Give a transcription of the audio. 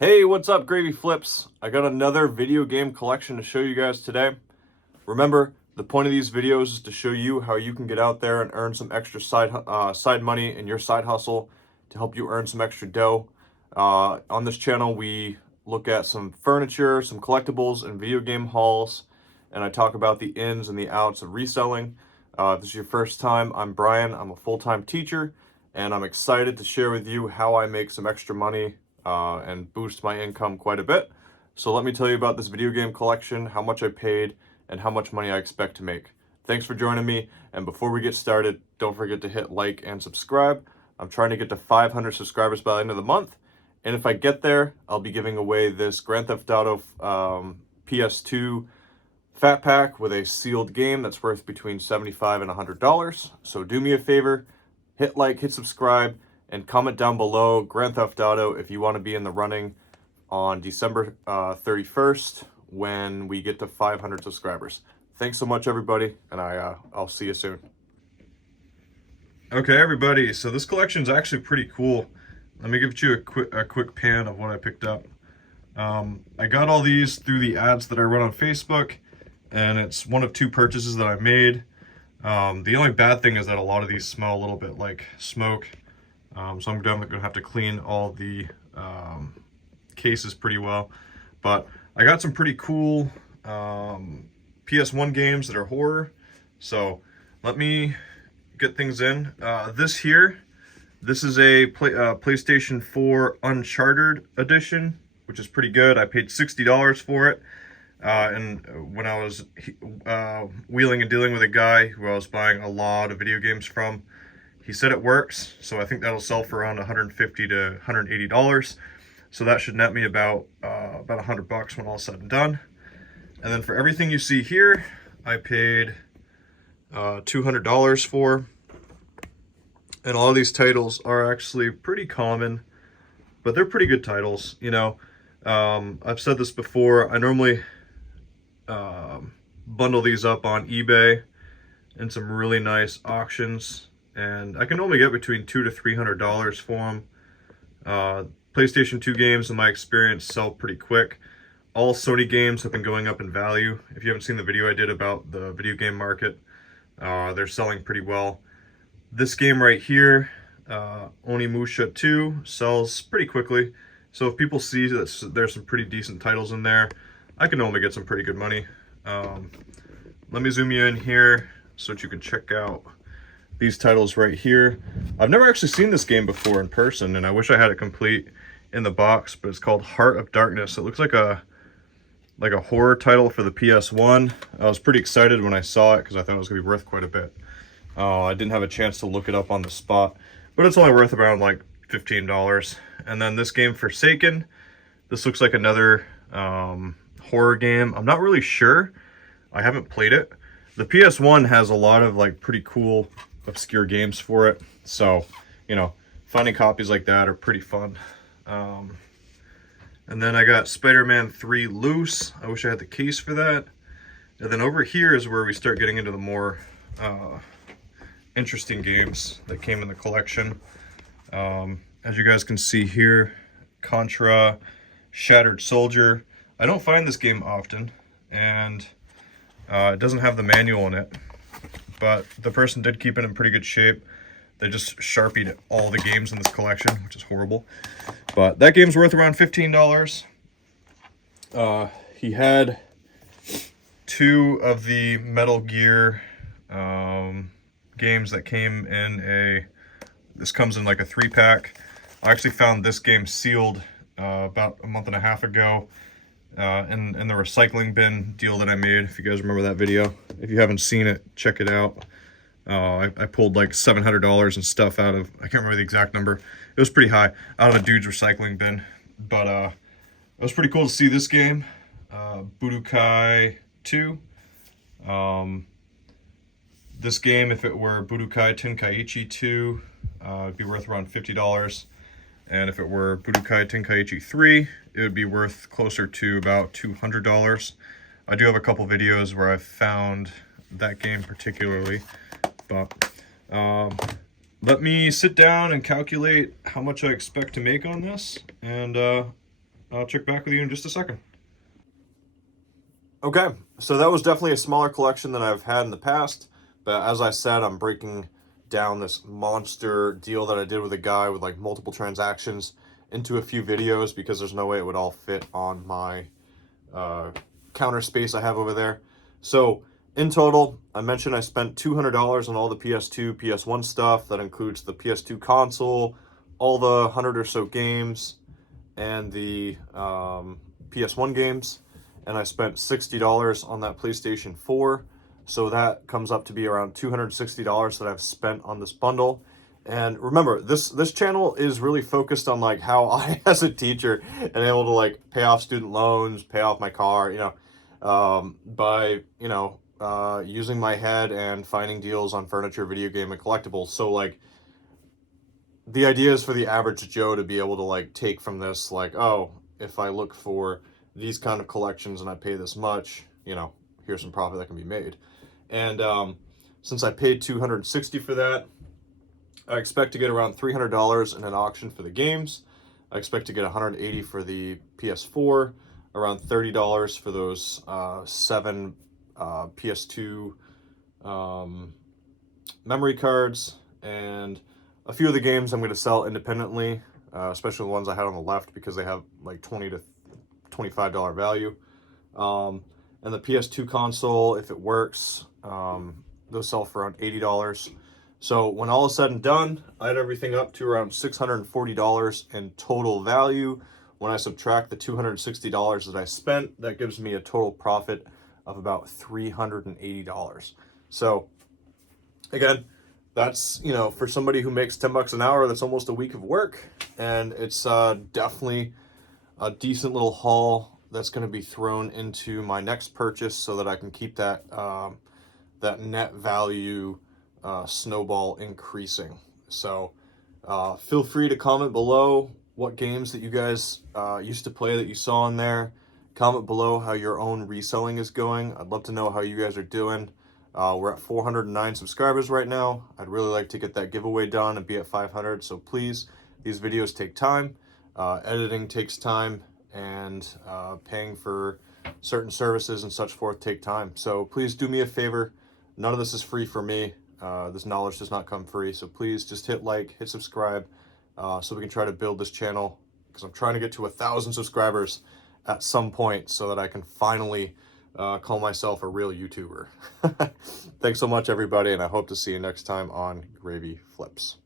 Hey, what's up, Gravy Flips? I got another video game collection to show you guys today. Remember, the point of these videos is to show you how you can get out there and earn some extra side money in your side hustle to help you earn some extra dough. On this channel, we look at some furniture, some collectibles, and video game hauls, and I talk about the ins and the outs of reselling. If this is your first time, I'm Brian. I'm a full-time teacher, and I'm excited to share with you how I make some extra money and boost my income quite a bit. So let me tell you about this video game collection, how much I paid, and how much money I expect to make. Thanks for joining me, and before we get started, don't forget to hit like and subscribe. I'm trying to get to 500 subscribers by the end of the month, and if I get there, I'll be giving away this Grand Theft Auto PS2 Fat Pack with a sealed game that's worth between $75 and $100. So do me a favor, hit like, hit subscribe, and comment down below Grand Theft Auto if you want to be in the running on December 31st when we get to 500 subscribers. Thanks so much, everybody, and I'll see you soon. Okay, everybody, so this collection is actually pretty cool. Let me give you a quick pan of what I picked up. I got all these through the ads that I run on Facebook, and it's one of two purchases that I made. The only bad thing is that a lot of these smell a little bit like smoke. So I'm definitely going to have to clean all the cases pretty well. But I got some pretty cool PS1 games that are horror. So let me get things in. This is a PlayStation 4 Uncharted edition, which is pretty good. I paid $60 for it. And when I was wheeling and dealing with a guy who I was buying a lot of video games from, he said it works, so I think that'll sell for around $150 to $180. So that should net me about $100 when all said and done. And then for everything you see here, I paid $200 for. And all of these titles are actually pretty common, but they're pretty good titles. You know, I've said this before. I normally bundle these up on eBay in some really nice auctions, and I can only get between $200 to $300 for them. PlayStation 2 games, in my experience, sell pretty quick. All Sony games have been going up in value. If you haven't seen the video I did about the video game market, they're selling pretty well. This game right here, Onimusha 2, sells pretty quickly. So if people see that there's some pretty decent titles in there, I can normally get some pretty good money. Let me zoom you in here so that you can check out these titles right here. I've never actually seen this game before in person, and I wish I had it complete in the box, but it's called Heart of Darkness. It looks like a horror title for the PS1. I was pretty excited when I saw it because I thought it was going to be worth quite a bit. I didn't have a chance to look it up on the spot, but it's only worth around like $15. And then this game, Forsaken. This looks like another horror game. I'm not really sure. I haven't played it. The PS1 has a lot of like pretty cool obscure games for it, so you know, finding copies like that are pretty fun. And then I got Spider-Man 3 Loose. I wish I had the case for that. And then over here is where we start getting into the more interesting games that came in the collection. As you guys can see here, Contra, Shattered Soldier. I don't find this game often, and it doesn't have the manual in it, but the person did keep it in pretty good shape. They just Sharpied all the games in this collection, which is horrible. But that game's worth around $15. He had two of the Metal Gear games that came in this comes in like a 3-pack. I actually found this game sealed about a month and a half ago in the recycling bin deal that I made. If you guys remember that video, if you haven't seen it, check it out. I pulled like $700 and stuff out of, I can't remember the exact number. It was pretty high, out of a dude's recycling bin. But it was pretty cool to see this game, Budokai 2. This game, if it were Budokai Tenkaichi 2, it'd be worth around $50. And if it were Budokai Tenkaichi 3, it would be worth closer to about $200. I do have a couple videos where I've found that game particularly, but let me sit down and calculate how much I expect to make on this, and I'll check back with you in just a second. Okay, so that was definitely a smaller collection than I've had in the past, but as I said, I'm breaking down this monster deal that I did with a guy with like multiple transactions into a few videos because there's no way it would all fit on my counter space I have over there. So in total, I mentioned I spent $200 on all the PS2, PS1 stuff. That includes the PS2 console, all the 100 or so games, and the PS1 games. And I spent $60 on that PlayStation 4. So that comes up to be around $260 that I've spent on this bundle. And remember, this channel is really focused on like how I, as a teacher, am able to like pay off student loans, pay off my car, by using my head and finding deals on furniture, video game, and collectibles. So like, the idea is for the average Joe to be able to like take from this, like, oh, if I look for these kind of collections and I pay this much, here's some profit that can be made. And since I paid $260 for that, I expect to get around $300 in an auction for the games. I expect to get $180 for the PS4, around $30 for those 7 PS2 memory cards, and a few of the games I'm going to sell independently, especially the ones I had on the left because they have like $20 to $25 value. And the PS2 console, if it works, those sell for around $80. So when all is said and done, I had everything up to around $640 in total value. When I subtract the $260 that I spent, that gives me a total profit of about $380. So again, that's, for somebody who makes 10 bucks an hour, that's almost a week of work. And it's definitely a decent little haul that's going to be thrown into my next purchase so that I can keep that net value snowball increasing. So feel free to comment below what games that you guys used to play that you saw in there. Comment below how your own reselling is going. I'd love to know how you guys are doing. We're at 409 subscribers right now. I'd really like to get that giveaway done and be at 500. So please, these videos take time. Editing takes time, and paying for certain services and such forth take time. So please do me a favor. None of this is free for me. This knowledge does not come free. So please just hit like, hit subscribe, so we can try to build this channel, because I'm trying to get to 1,000 subscribers at some point so that I can finally call myself a real YouTuber. Thanks so much, everybody, and I hope to see you next time on Gravy Flips.